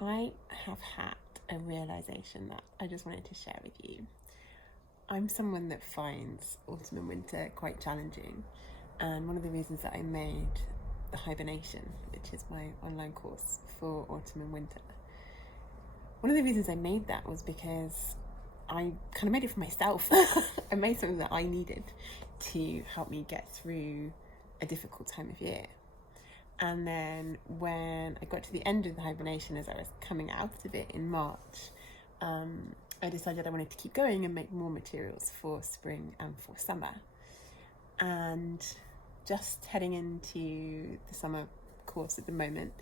I have had a realization that I just wanted to share with you. I'm someone that finds autumn and winter quite challenging, and one of the reasons that I made the hibernation, which is my online course for autumn and winter, one of the reasons I made that was because I kind of made it for myself. I made something that I needed to help me get through a difficult time of year. And then when I got to the end of the hibernation, as I was coming out of it in March, I decided I wanted to keep going and make more materials for spring and for summer. And just heading into the summer course at the moment,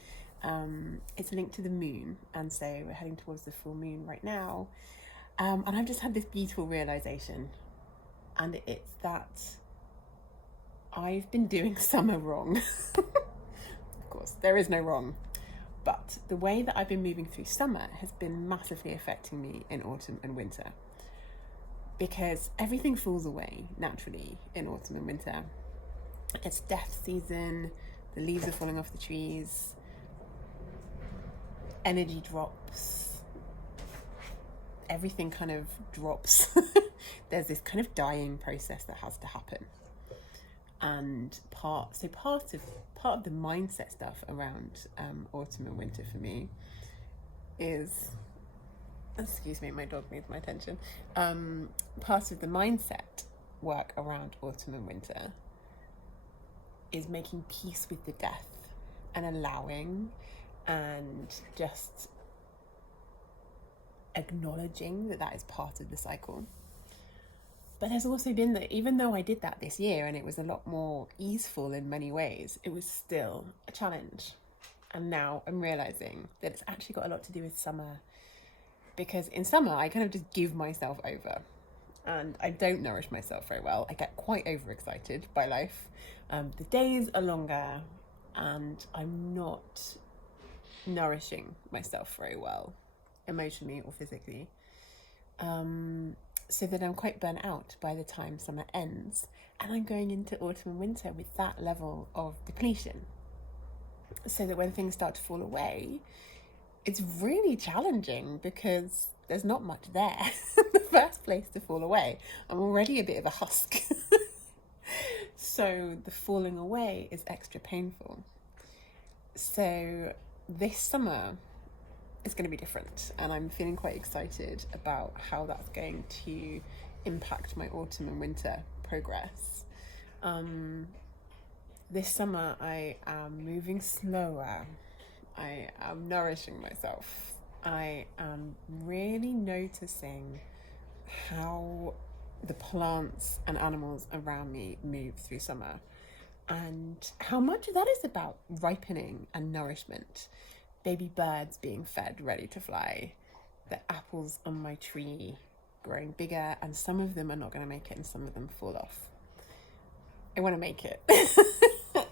it's linked to the moon, and so we're heading towards the full moon right now. And I've just had this beautiful realization, and it's that I've been doing summer wrong. Of course, there is no wrong, but the way that I've been moving through summer has been massively affecting me in autumn and winter, because everything falls away naturally in autumn and winter. It's death season, the leaves are falling off the trees, energy drops, everything kind of drops. There's this kind of dying process that has to happen. And part of the mindset stuff around autumn and winter for me is, excuse me, my dog needs my attention. Part of the mindset work around autumn and winter is making peace with the death and allowing and just acknowledging that is part of the cycle. But there's also been that even though I did that this year and it was a lot more easeful in many ways, it was still a challenge. And now I'm realizing that it's actually got a lot to do with summer, because in summer I kind of just give myself over and I don't nourish myself very well. I get quite overexcited by life. The days are longer and I'm not nourishing myself very well, emotionally or physically. So that I'm quite burnt out by the time summer ends, and I'm going into autumn and winter with that level of depletion. So that when things start to fall away, it's really challenging because there's not much there in the first place to fall away. I'm already a bit of a husk. So the falling away is extra painful. So this summer, it's going to be different, and I'm feeling quite excited about how that's going to impact my autumn and winter progress. This summer I am moving slower. I am nourishing myself. I am really noticing how the plants and animals around me move through summer, and how much that is about ripening and nourishment. Baby birds being fed, ready to fly, the apples on my tree growing bigger, and some of them are not going to make it and some of them fall off. I want to make it.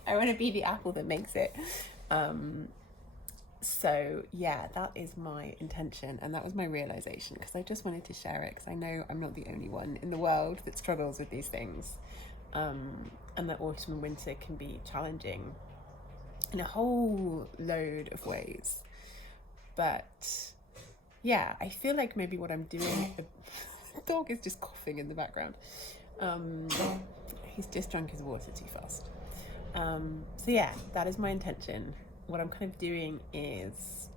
I want to be the apple that makes it. So yeah, that is my intention, and that was my realization, because I just wanted to share it, because I know I'm not the only one in the world that struggles with these things, and that autumn and winter can be challenging in a whole load of ways. But yeah, I feel like maybe what I'm doing, the dog is just coughing in the background. He's just drunk his water too fast. So yeah, that is my intention. What I'm kind of doing is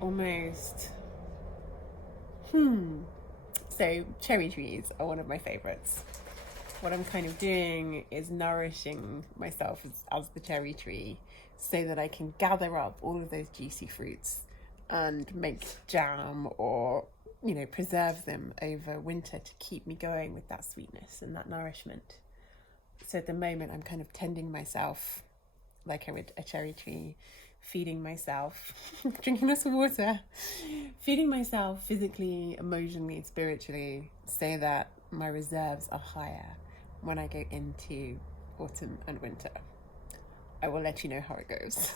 almost, so cherry trees are one of my favorites. What I'm kind of doing is nourishing myself as the cherry tree, so that I can gather up all of those juicy fruits and make jam, or, preserve them over winter to keep me going with that sweetness and that nourishment. So at the moment, I'm kind of tending myself like I would a cherry tree, feeding myself, drinking lots of water, feeding myself physically, emotionally, spiritually, so that my reserves are higher when I go into autumn and winter. I will let you know how it goes.